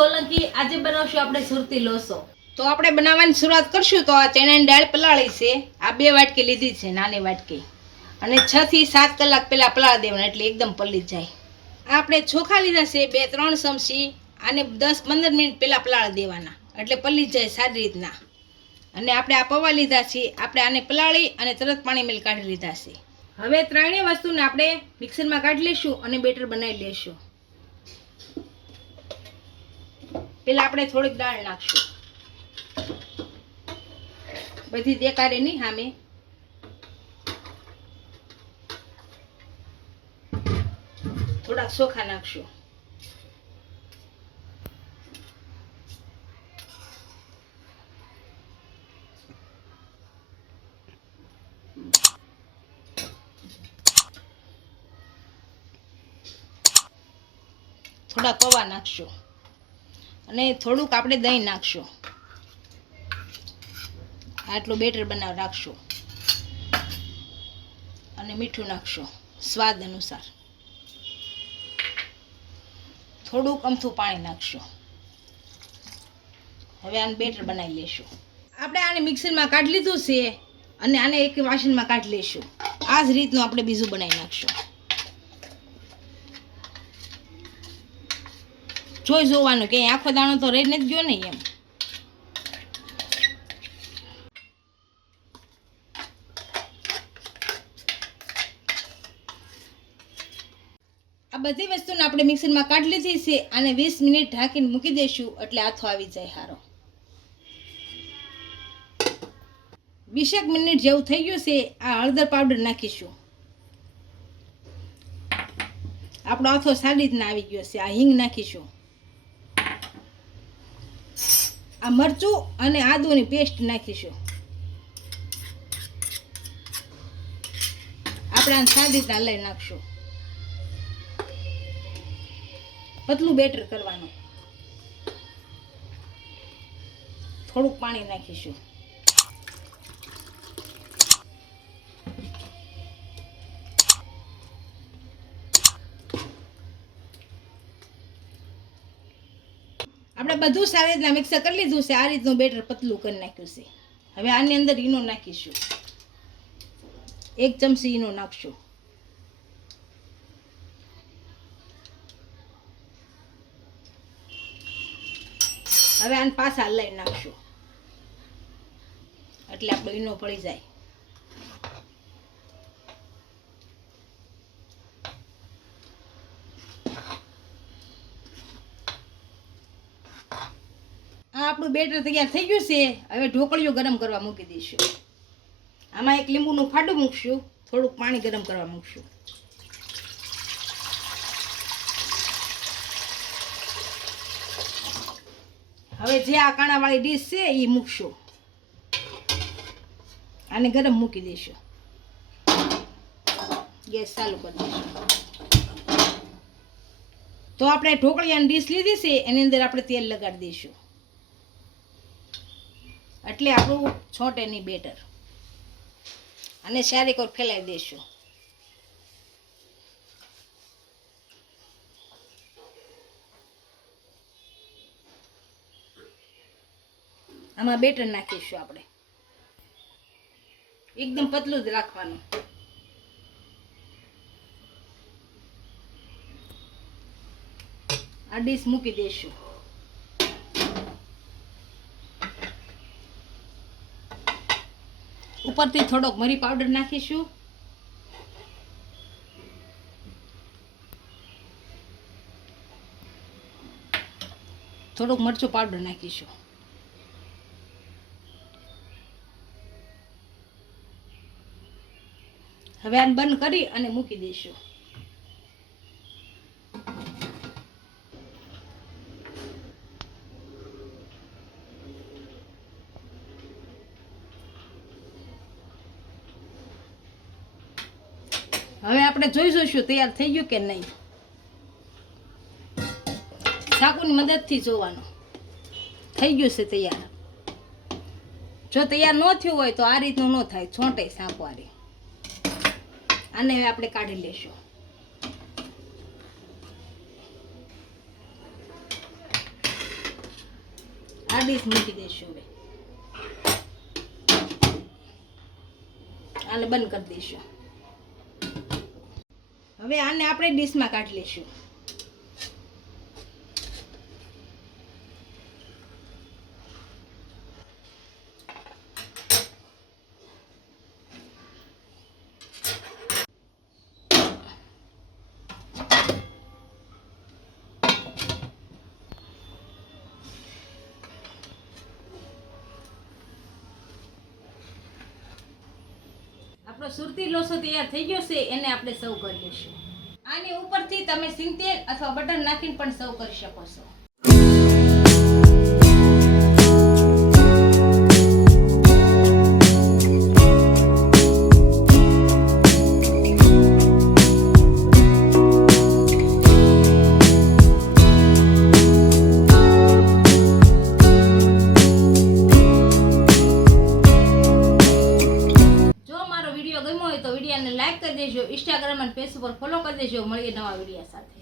સોલંકી આજે બનાવશું આપણે સુરતી લોસો। તો આપણે બનાવવાની શરૂઆત કરશું। તો આ ચણાની દાળ પલાળી છે, આ 2 વાટકી લીધી છે, નાની વાટકી, અને 6 થી 7 કલાક પહેલા પલાળી દેવાના એટલે એકદમ પલળી જાય। આપણે ચોખા લીધા છે 2-3 ચમચી, આને 10-15 મિનિટ પહેલા પલાળી દેવાના એટલે પલળી જાય સારી રીતના। અને આપણે આ પૌવા લીધા છે, આપણે આને પલાળી અને તરત પાણી મેલ કાઢી લીધા છે। હવે ત્રણેય વસ્તુને આપણે મિક્સરમાં કાઢી લઈશું અને બેટર બનાવી લઈશું। પેલા આપણે થોડીક દાળ નાખશું, બધી દેખાડે નહીં સામે। થોડાક ચોખા નાખશું, થોડા પૌવા નાખશું અને થોડુંક આપણે દહીં નાખશું। આટલું બેટર બનાવી રાખશું અને મીઠું નાખશું સ્વાદ અનુસાર, થોડુંક અમથું પાણી નાખશું। હવે આને બેટર બનાવી લઈશું। આપણે આને મિક્સરમાં કાઢી લીધું છે અને આને એક વાસણમાં કાઢી લઈશું। આ જ રીતનું આપણે બીજું બનાવી નાખશું। જોવાનું કે આખો દાણો તો રહી નથી ગયો ને એમ। આ બધી વસ્તુને આપણે મિક્સરમાં કાઢી લીધી છે, આને 20 મિનિટ ઢાંકીને મૂકી દઈશું એટલે આથો આવી જાય સારો। 20 મિનિટ જેવું થઈ ગયું છે, આ હળદર પાવડર નાખીશું। આપણો આથો સારી રીતના આવી ગયો છે। આ હિંગ નાખીશું, આ મરચું અને આદુની પેસ્ટ નાખીશું। આપણે આ સારી રીતના લઈ નાખશું। પતલું બેટર કરવાનું, થોડુંક પાણી નાખીશું। આપણે બધું સારી રીતના મિક્સ કરી લીધું છે। આ રીતનું બેટર પતલું કરી નાખ્યું છે। હવે આની અંદર ઈનો નાખીશું, 1 ચમચી ઈનો નાખશું। હવે આને પાછા લઈ નાખશું એટલે આપણો ઈનો પડી જાય। આ આપણું બેટર તૈયાર થઈ ગયું છે। હવે ઢોકળીઓ ગરમ કરવા મૂકી દઈશું। આમાં એક લીંબુનું ફાડું મૂકશું, થોડુંક પાણી ગરમ કરવા મૂકશું। હવે જે આ કાણાવાળી ડીશ છે એ મૂકશું, આને ગરમ મૂકી દઈશું। ગેસ ચાલુ કરી દઈશું। તો આપણે ઢોકળિયાની ડીશ લીધી છે, એની અંદર આપણે તેલ લગાડી દઈશું એટલે આપણું છોટેની બેટર, અને સારી કોર ફેલાવી દઈશું। આમાં બેટર નાખીશું, આપણે એકદમ પતલું જ રાખવાનું। આ ડીશ મૂકી દઈશું। ઉપરથી થોડોક મરી પાવડર નાખીશું, થોડોક મરચું પાવડર નાખીશું। હવે આને બંધ કરી અને મૂકી દઈશું। હવે આપણે જોઈ જોઈશું તૈયાર થઈ ગયું કે નહીં। ચાકુની મદદથી જોવાનું થઈ ગયું છે તૈયાર। જો તૈયાર ન થયું હોય તો આ રીતનું ન થાય, છોંટે સાંકવારી। આને હવે આપણે કાઢી લેશું। આ ડીશ મૂકી દઈશું. હવે આને બંધ કરી દઈશું. હવે આને આપણે ડીશમાં કાઢી લઈશું. આપણો સુરતી લોસો તૈયાર થઈ ગયો છે. એને આપણે સર્વ કરી લઈશું. આની ઉપરથી તમે સિંગ તેલ અથવા બટર નાખીને પણ સર્વ કરી શકો છો. તો વિડીયોને લાઈક કરી દેજો, ઇન્સ્ટાગ્રામ અને ફેસબુક પર ફોલો કરી દેજો. મળીએ નવા વિડીયો સાથે.